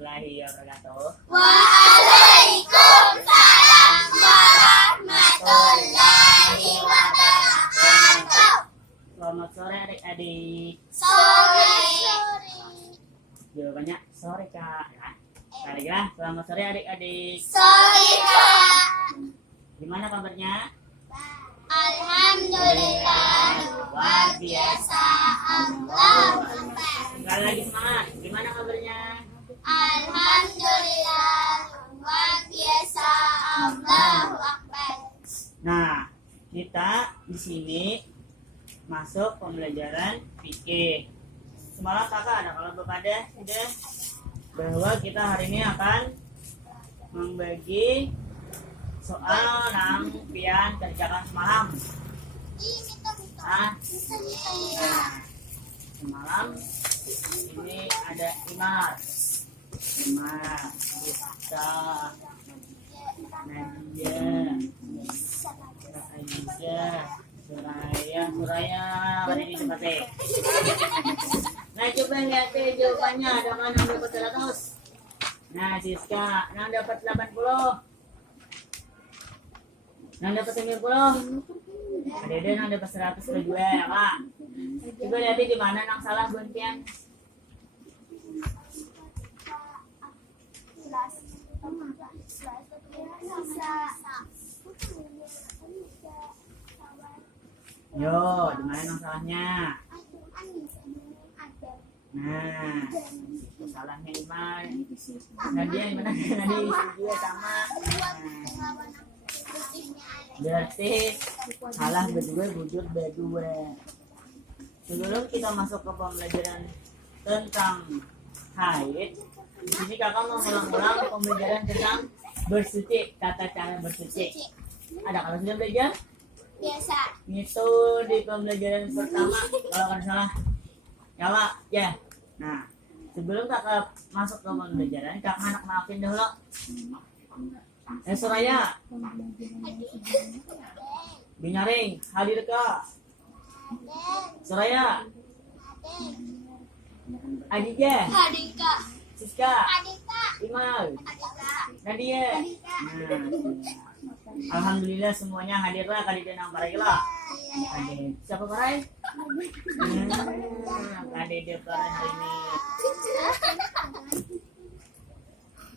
warahmatullahi wabarakatuh. Waalaikumsalam warahmatullahi wabarakatuh. Selamat sore adik-adik. Sore. Jawabannya sore kak. Ya. Baiklah, selamat sore adik-adik. Sore Kak. Gimana kabarnya? Alhamdulillah luar biasa. Allahu Akbar. Sekali lagi semangat. Gimana kabarnya? Alhamdulillah luar biasa. Allahu Akbar. Nah, kita di sini masuk pembelajaran fikih. Semalam kakak ada kalau pada sudah bahwa kita hari ini akan membagi soal yang pian kerjakan semalam. Nah, semalam ini ada Imar, Bisa, Nadia, Aisyah, Suraya, ada di tempatnya. Nah, coba lihat jawabannya. Ada mana yang dapat 100? Nah, Siska, yang dapat 80. Yang dapat 90. Ada yang dapat 100 kedua ya, Kak. Coba lihat di mana yang salah buntian. Yo, di mana yang salahnya? Nah, itu salahnya Iman. Nadia yang mana? Nadia juga sama. Nah, berarti salah berdua, bujur berdua. Sebelum kita masuk ke pembelajaran tentang haid, di sini kakak mau ulang-ulang pembelajaran tentang bersuci, tata cara bersuci. Ada kalau sudah belajar? Biasa. Itu di pembelajaran pertama kalau kan salah. Ya Pak, ya. Nah, sebelum kakak masuk ke pembelajaran, kakak anak maafin dulu. Suraya, Binyaring, hadir kak. Suraya, Adija, Adika. Siska, Adika. Imal, Adika. Nadia. Nah, alhamdulillah semuanya hadirlah kali ini nang parailah. Hadir. Siapa parai? Hadir dia parai hari ini.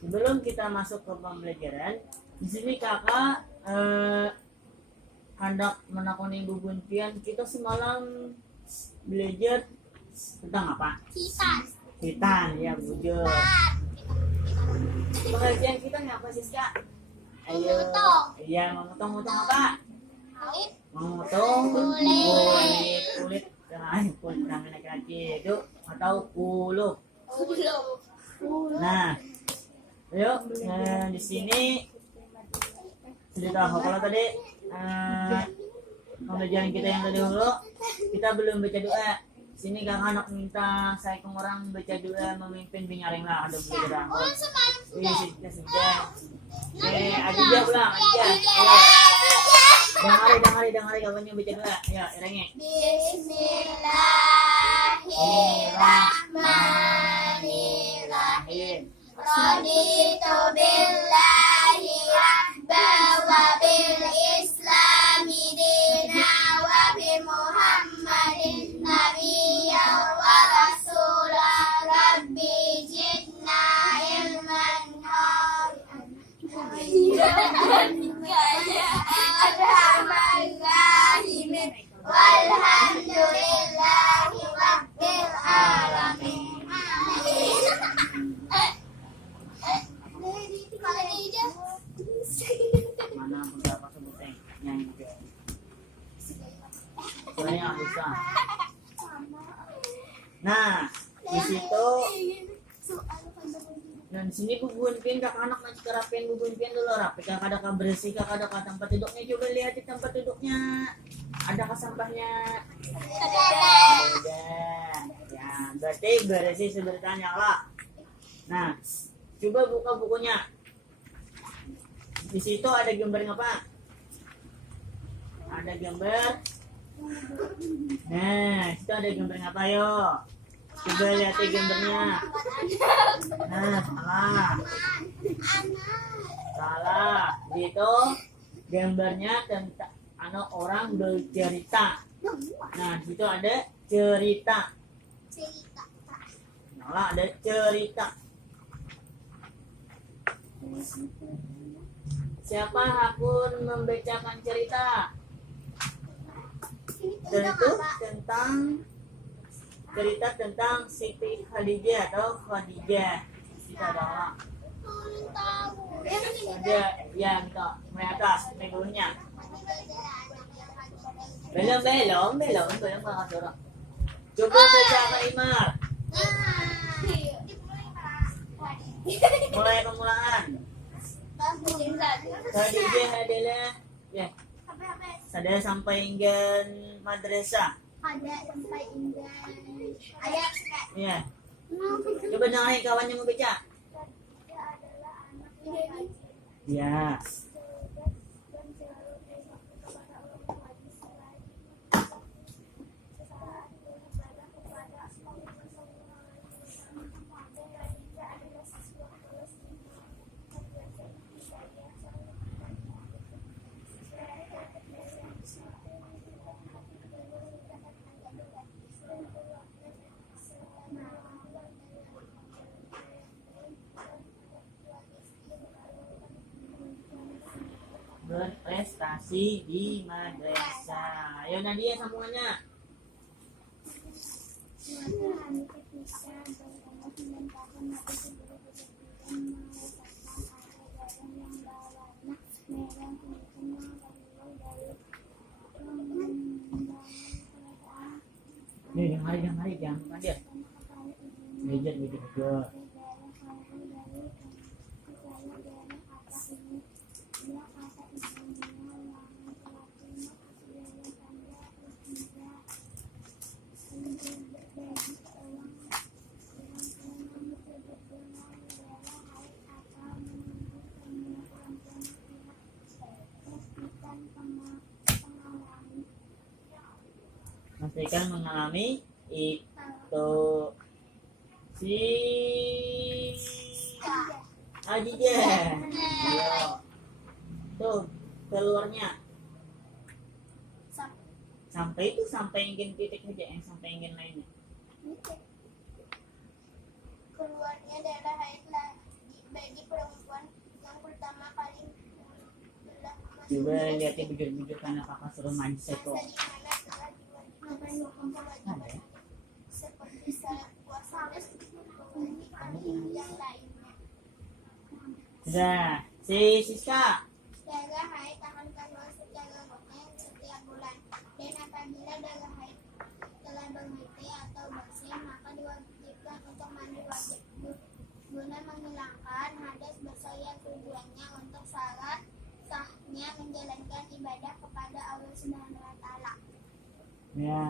Sebelum kita masuk ke pembelajaran, di sini kakak hendak menakoni Ibu Buntian. Kita semalam belajar tentang apa? Hitan, ya bujur. Pengajian kita apa sih kak? Ayo, iya memotong-motong apa? Memotong kulit tangan laki-laki itu atau kuluk. Nah, ayo di sini sudah tahu kalau tadi pembelajaran kita yang tadi dulu kita belum baca doa. Sini kakak anak minta saya ke orang baca doa memimpin Binyaring lah ada belajar. Sudah. Adija pulang, Adija. Dangari kawannya baca doa. Ya, irengnya. Bismillahirrahmanirrahim. Raditu billahi rabba wa bil islami dina wa bi Muhammadin nabiyya wa rasula rabbi jidna ilman walhamdulillahi rabbil alamin. Mana beberapa sebutnya yang juga. Soalnya bisa. Nah, di situ dan sini bubun pian kakak anak nanti kerapin bubun pian dulu rapi kakak ada bersih kakak ada tempat duduknya coba lihat di tempat duduknya ada sampahnya ada ya berarti bersih sebenarnya kak. Nah coba buka bukunya di situ ada gambar apa? Ada gambar. Nah, itu ada gambar apa yo? Coba lihat gambarnya. Nah, salah. Salah. Itu gambarnya tentang orang bercerita. Nah, di situ ada cerita. Nah, ada cerita. Siapa hakun membacakan cerita? Tentu cerita tentang Siti Khadijah atau Khadijah. Kita bawa. Ada yang tak mulai atas minggunya. Belum banget orang. Coba baca Kak Imar. Mulai permulaan. Khadijah adalah ya. Ada sampai ingin madrasah. Ada sampai ingin ayat. Ya. Coba naik kawannya mau baca. Ya. Berprestasi di madrasah. Ayo Nadia sambungannya. Nih, jangan hari, jangan bukan dia. Gadget gitu. Pastikan mengalami itu si Khadijah. Ayo. Tuh keluarnya. Sampai itu sampai ingin titik aja yang sampai ingin lainnya. Keluarnya darah haid bagi perempuan yang pertama kali belah Coba lihat ya bujur-bujur karena kakak suruh mindset kok. Seperti salat puasa dan yang lainnya. Sudah, si Siska. Darah haid akan keluar secara rutin setiap bulan, dan apabila darah haid telah berhenti atau bersih, maka diwajibkan untuk mandi wajib guna menghilangkan hadas besar yang tujuannya untuk salat sahnya menjalankan ibadah kepada Allah Subhanahu wa taala. Ya.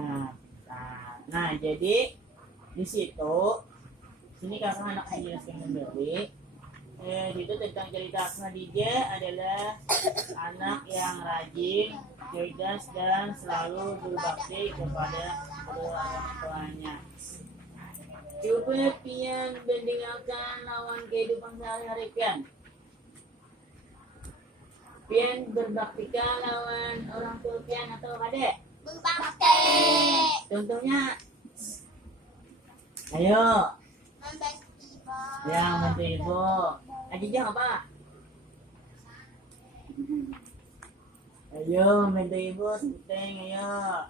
Nah, jadi di situ sini kakak anak menjelaskan kembali. Itu tentang cerita Khadijah adalah anak yang rajin, cerdas dan selalu berbakti kepada kedua orang tuanya. Coba pian bandingkan lawan kehidupan sehari-hari pian. Pian berbaktikah lawan orang tua pian atau kadek? Berbakti, Contohnya, ayo, membantu ibu, yang bantu ibu. Khadijah apa? Ayo, bantu ibu, penting, ayo.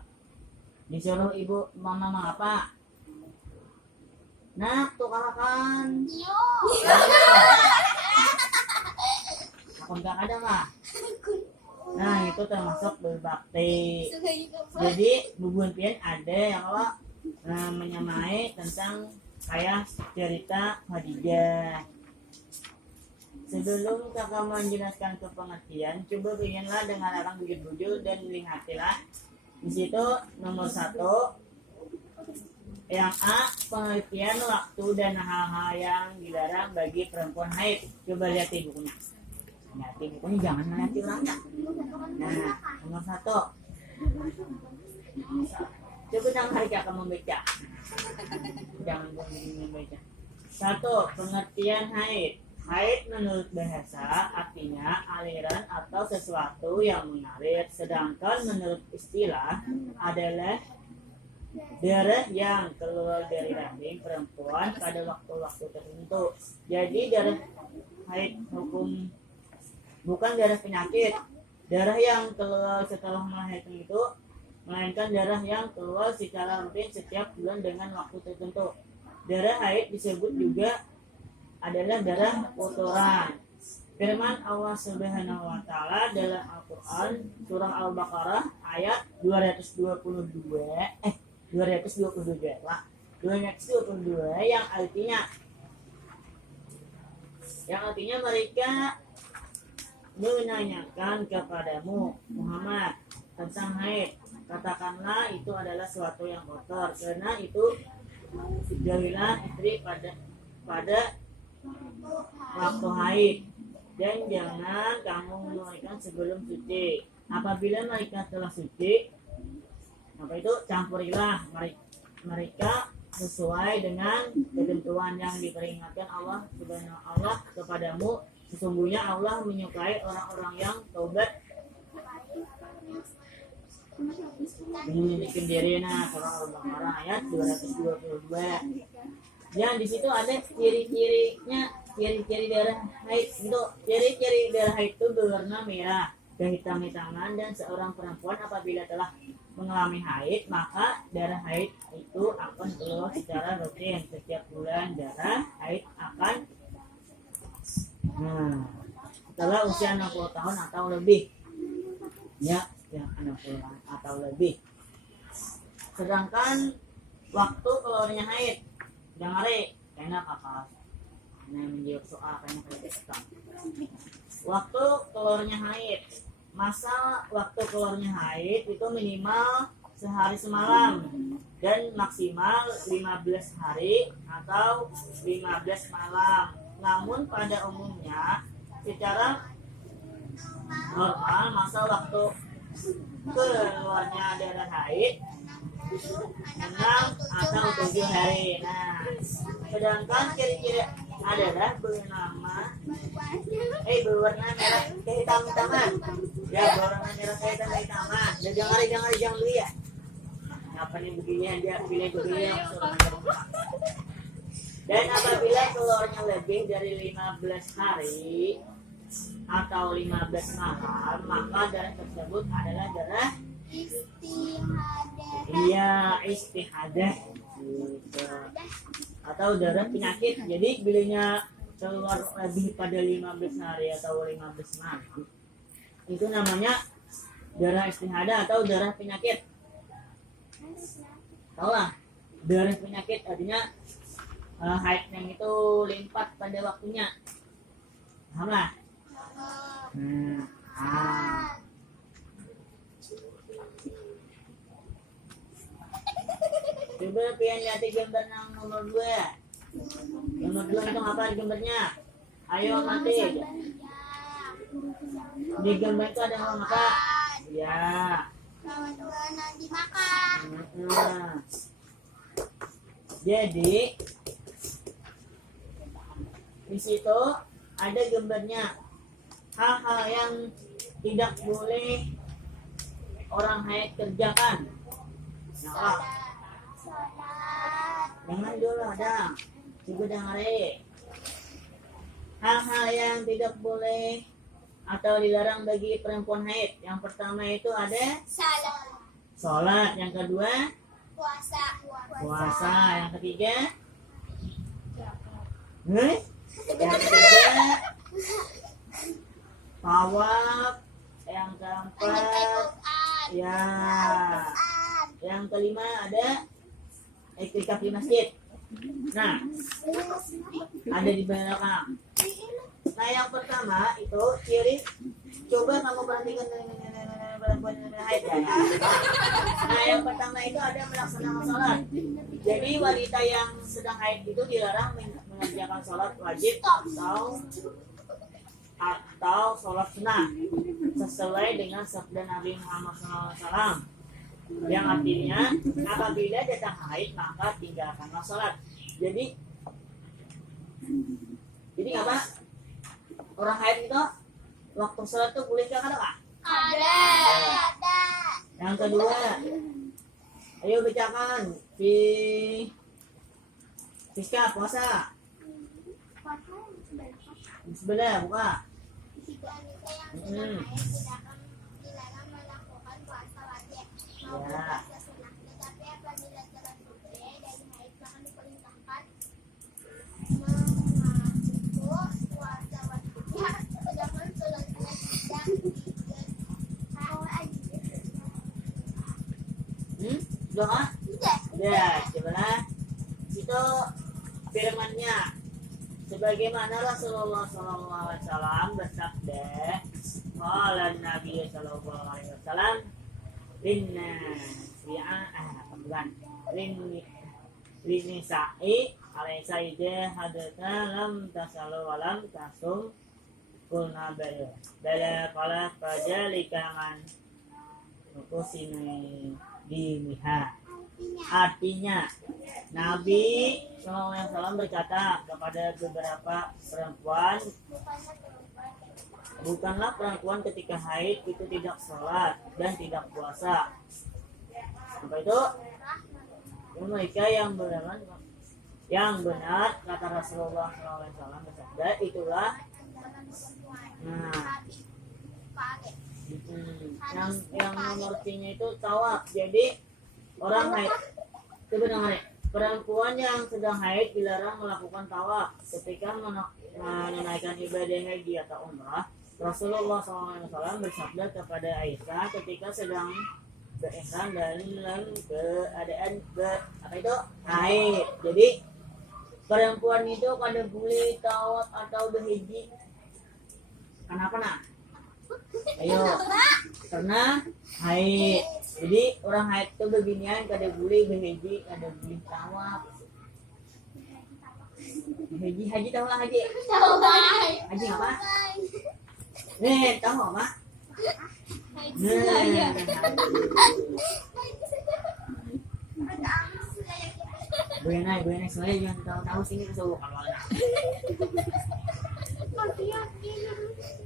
Disuruh ibu mama apa? Nak, tuh kan. Yo. Aku nggak ada mah. Nah, itu termasuk berbakti. Jadi bubun pian ada yang apa menyamai tentang kayak cerita Khadijah. Sebelum kakak menjelaskan ke pengertian, coba pengenlah dengan orang bujur-bujur dan lihatilah. Di situ nomor 1 yang A, pengertian waktu dan hal-hal yang dilarang bagi perempuan haid. Coba lihat di bukunya. Lihat di bukunya, jangan melihat orangnya. Nah, nomor 1 Coba dong hari kakak membaca. Jangan membaca. 1. Pengertian haid. Haid menurut bahasa artinya aliran atau sesuatu yang mengalir, sedangkan menurut istilah adalah darah yang keluar dari rahim perempuan pada waktu-waktu tertentu. Jadi darah haid hukum bukan darah penyakit. Darah yang keluar setelah melahirkan itu melainkan darah yang keluar secara rutin setiap bulan dengan waktu tertentu. Darah haid disebut juga adalah darah kotoran. Firman Allah Subhanahu wa taala dalam Al-Qur'an surah Al-Baqarah ayat 222 yang artinya mereka menanyakan kepadamu Muhammad tentang haid. Katakanlah itu adalah suatu yang kotor, karena itu jauhilah istri pada waktu haid, dan jangan kamu menunaikan sebelum suci. Apabila mereka telah suci, maka itu campurilah mereka sesuai dengan ketentuan yang diperingatkan Allah Subhanahu Allah kepadamu. Sesungguhnya Allah menyukai orang-orang yang taubat menyucikan diri. Nah, surah Al-Baqarah ayat 222. Yang di situ ada ciri-ciri darah haid. Itu ciri-ciri darah haid itu berwarna merah, kehitam-hitaman, dan seorang perempuan apabila telah mengalami haid, maka darah haid itu akan keluar secara rutin setiap bulan. Darah haid akan setelah usia 60 tahun atau lebih. Ya, yang 60 atau lebih. Sedangkan waktu keluarnya haid jangan karena kakak menjawab soal karena waktu keluarnya haid, masa waktu keluarnya haid itu minimal sehari semalam dan maksimal 15 hari atau 15 malam. Namun pada umumnya secara normal masa waktu keluarnya darah haid 6 atau 7 hari. Nah, sedangkan ciri-ciri adalah berwarna merah kehitam-hitaman. Ya, berwarna merah kehitam-hitaman. Jangan dulu ya. Apa nih begini dia pilih begini dan apabila keluarnya lebih dari 15 hari atau 15 malam, maka darah tersebut adalah darah istihadah gitu. Atau darah penyakit. Jadi bilanya keluar lebih pada 15 hari atau 15 malam, itu namanya darah istihadah atau darah penyakit. Tahu lah, darah penyakit artinya haid yang itu limpat pada waktunya. Paham lah? Coba pian lihat gambar nomor 2. Nomor 2 itu apa gambarnya? Ayo mati. Di gambar itu ada orang apa? Ya. Lawan-lawanan dimakan. Jadi di situ ada gambarnya hal-hal yang tidak boleh orang haid kerjakan. Nah, jangan dulu ada. Coba dengarin. Hal-hal yang tidak boleh atau dilarang bagi perempuan haid. Yang pertama itu ada sholat. Yang kedua puasa. Yang ketiga yang ketiga tawaf. Yang keempat ya. Yang kelima ada iktikaf di masjid. Nah, ada di belakang. Nah, yang pertama itu ciri, coba kamu perhatikan perempuan haid ya. Nah, yang pertama itu ada melaksanakan sholat. Jadi wanita yang sedang haid itu dilarang mengerjakan sholat wajib atau sholat sunnah sesuai dengan sabda Nabi Muhammad SAW. Yang artinya apabila datang haid maka tinggalkanlah sholat. Jadi apa? Orang haid itu waktu sholat tuh boleh nggak ada? Ada. Yang kedua, ayo bacakan Fiska puasa. Sebelah buka. Jika wanita yang sedang haid dilarang melakukan puasa wajib maupun Ya. puasa sunnah. Tetapi apabila telah selesai dari haid maka diperintahkan mengaku puasa wajibnya. Sedangkan sholatnya tidak Sudah nggak? tidak. Ya, coba itu firmannya. Sebagaimana Rasulullah SAW bersabda, qala Nabi SAW, inna linisa'i alaysa ida hadatha lam tasalu walam tasum kulna bala qala fajalika man nukusini dimiha. Artinya Nabi SAW berkata kepada beberapa perempuan, bukanlah perempuan ketika haid itu tidak sholat dan tidak puasa. Apa itu? Mereka yang benar kata Rasulullah SAW bersabda itulah. Nah, yang mengertinya itu tawaf. Jadi orang haid sebenarnya perempuan yang sedang haid dilarang melakukan tawaf ketika menunaikan ibadah haji atau umrah. Rasulullah SAW bersabda kepada Aisyah ketika sedang berihram dalam keadaan haid. Jadi perempuan itu kada boleh tawaf atau berhaji. Kenapa nak? Ayo, karena haid. Jadi orang haid itu beginian kada boleh berhaji, kada boleh tawaf. Haji tahu lah haji. Haji apa? Nih, tahu apa? Gue naik soalnya jangan tahu sini kesuruhan malah.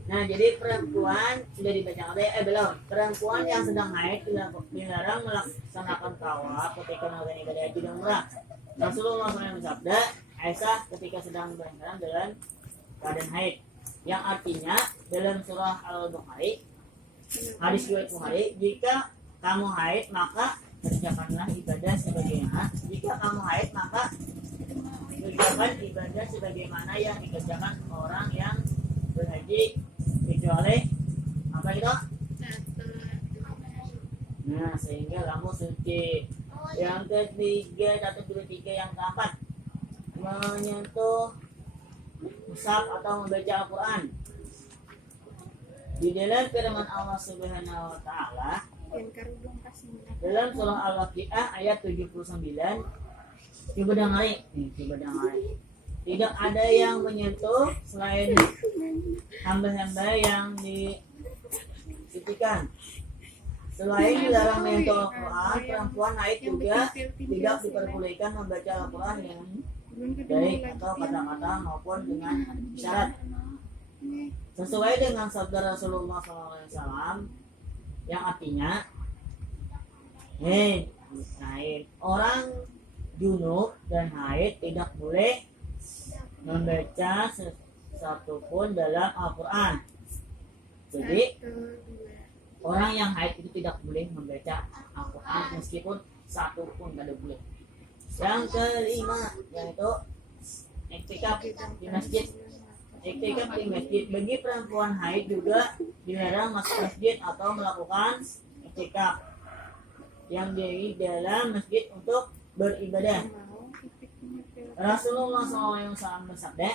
Nah, jadi perempuan sudah dibaca belum. Perempuan yang sedang haid dilarang melaksanakan tawaf ketika melakukan ibadah haji dan umrah. Rasulullah SAW bersabda, Aisyah ketika sedang berihram dalam keadaan haid. Yang artinya dalam surah Al-Bukhari, hadis riwayat Bukhari, jika kamu haid maka kerjakanlah ibadah sebagaimana. Jika kamu haid maka kerjakan ibadah sebagaimana yang dikerjakan orang yang berhaji, kecuali apa itu? Nah, sehingga kamu suci. Yang ketiga, 1, 2, 3, yang keempat, menyentuh mushaf atau membaca Al-Quran. Di dalam firman Allah Subhanahu wa Ta'ala dalam surah Al-Waqiah ayat 79, coba dengarin. Tidak ada yang menyentuh selain hamba-hamba yang disucikan. Selain dilarang menyentuh Al-Quran, perempuan haid juga tidak diperbolehkan membaca Al-Quran yang baik atau kata-kata maupun dengan isyarat. Sesuai dengan sabda Rasulullah SAW yang artinya, orang junub dan haid tidak boleh membaca sesuatu pun dalam Al-Quran. Jadi orang yang haid itu tidak boleh membaca Al-Quran meskipun satu pun tidak boleh. Yang kelima yaitu iktikaf di masjid. Iktikaf di masjid bagi perempuan haid juga dilarang masuk masjid atau melakukan iktikaf yang di dalam masjid untuk beribadah. Rasulullah SAW bersabda,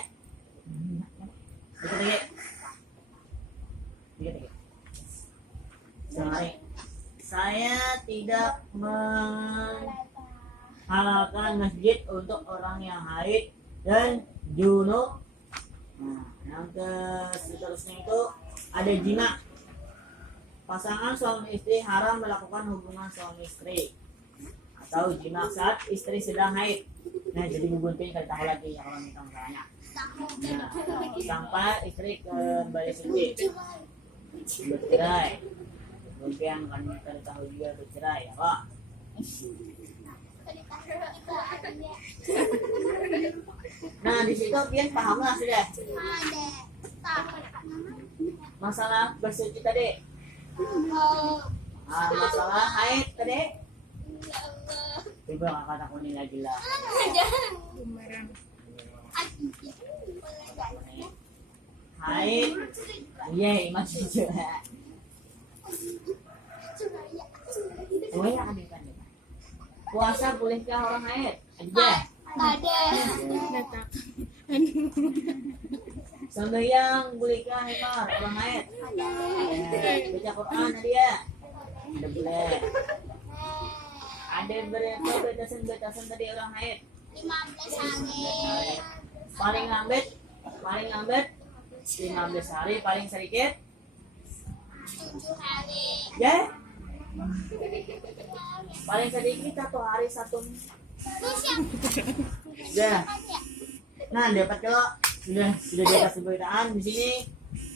saya tidak menghalalkan masjid untuk orang yang haid dan junub. Nah, yang seterusnya itu ada jima. Pasangan suami istri haram melakukan hubungan suami istri atau jima saat istri sedang haid. Nah, jadi ngebuntuin kali tahu lagi ya kalau minta masalahnya. Nah, sampai istri kembali suci bercerai. Kemudian kan minta tahu juga bercerai ya Pak. Nah, di situ pian paham lah sudah masalah bersuci tadi. Masalah haid tadi. Coba kakak takunin lagi lah. Haid, iya masih juga. Oh ya kan puasa bolehkah orang haid? Ada. Ada. Sembahyang bolehkah himar orang haid? Baca Quran ada ya? Ada boleh. Ada berapa batasan tadi orang haid? 15 hari. Paling lambat 15 hari, paling sedikit 7 hari. ya? Paling sedikit 1 hari 1 Terus yang ya. Nah, dapat kalau sudah dikasih beritaan di sini.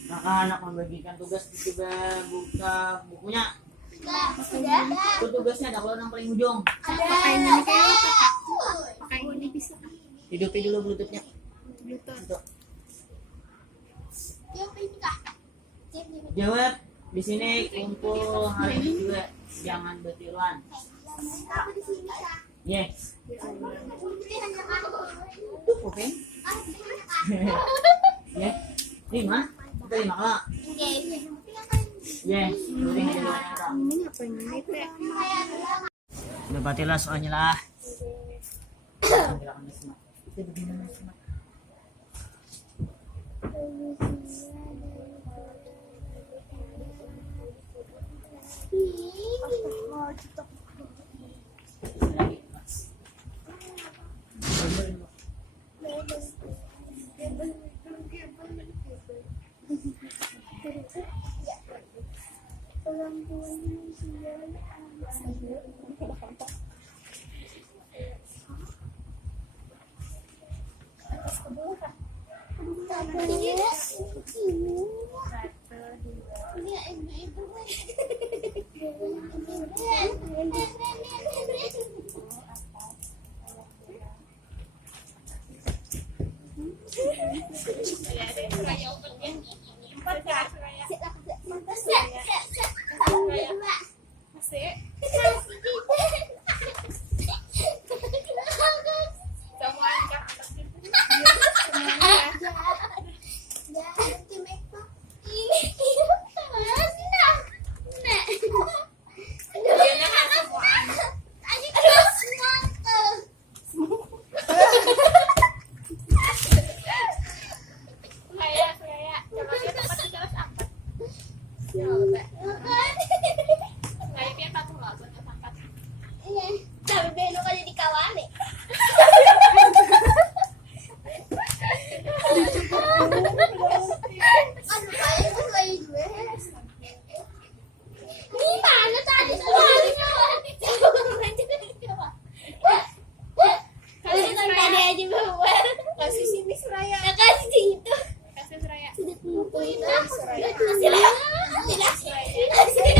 Maka anak membagikan tugas juga buka bukunya. sudah. Itu tugasnya ada kalau yang paling ujung. Pakai ini bisa. Hidupin dulu bluetoothnya. Bluetooth. Itu. Yuk, ini Kak. Jawab di sini kumpul hari ini juga jangan betiruan. Aku di sini Kak. Yes. Ini hanya aku. Tuh kuping. Ya. 5. Kita 5 kak. Yes. Kuping aja dulu kak. Ini ngapain ini teh? Udah batilah soalnya lah. Silakan semua. Kita begini semua. Lagi. Tapi beno kali dikawani. Ano ba yung kayo dress? Di mana tadi sekali Kasih tadi aja bawah. Kasih sini Suraya. Kasih situ. Kasih Suraya. Sudah kumpul itu. Kasih lah. Kasih.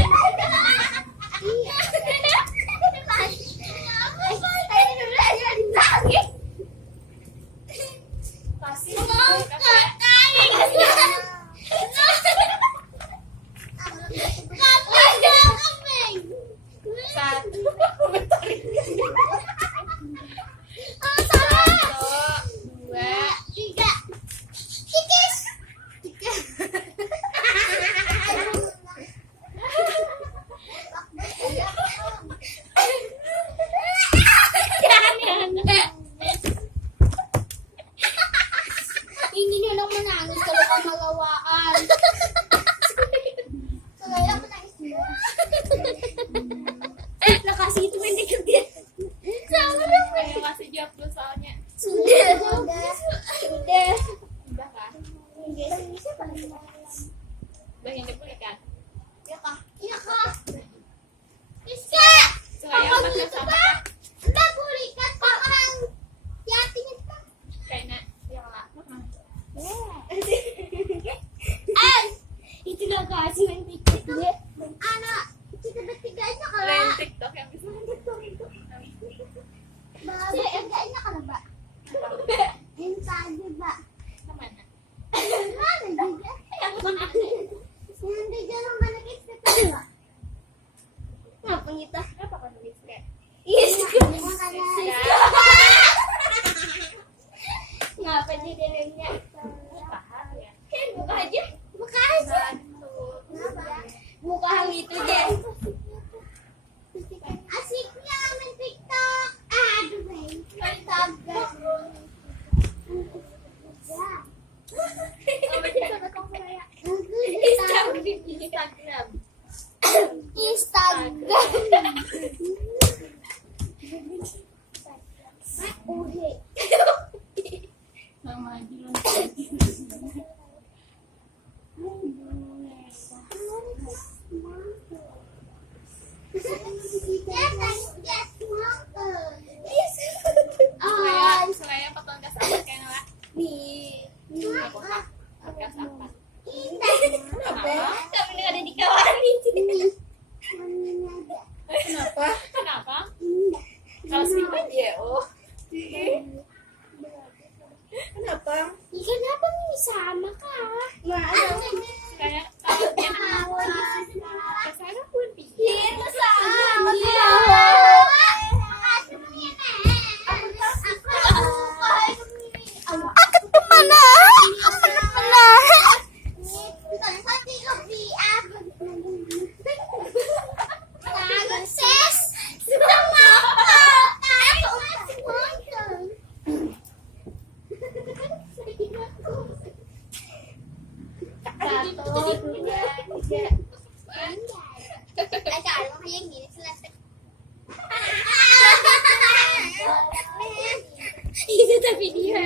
Ini nyo lang menangis kalau kamu lawaan. Kaya menangis dia. Lokasi itu pendek dia. Sama dong. Ayo kasih jawab dulu soalnya. Sudah. Udah kan? Bisa Udah yang boleh kan? Ya kak. Buka aja. Buka aja. Buka hal itu deh. Asiknya main TikTok. Aduh, main Instagram. Apa sih kata kamu Raya? Instagram. Instagram. Uhe. Mama dulu. Suraya potong gas apa kayak Nala? Gas apa? Kenapa? Kami ada di kawani. Kenapa? Kenapa? Kalau selingkuh dia, oh. Kenapa? Kenapa nih sama kah? Kayak kalau dia kesana pun pikir. Aku kemana? Itu tapi dia.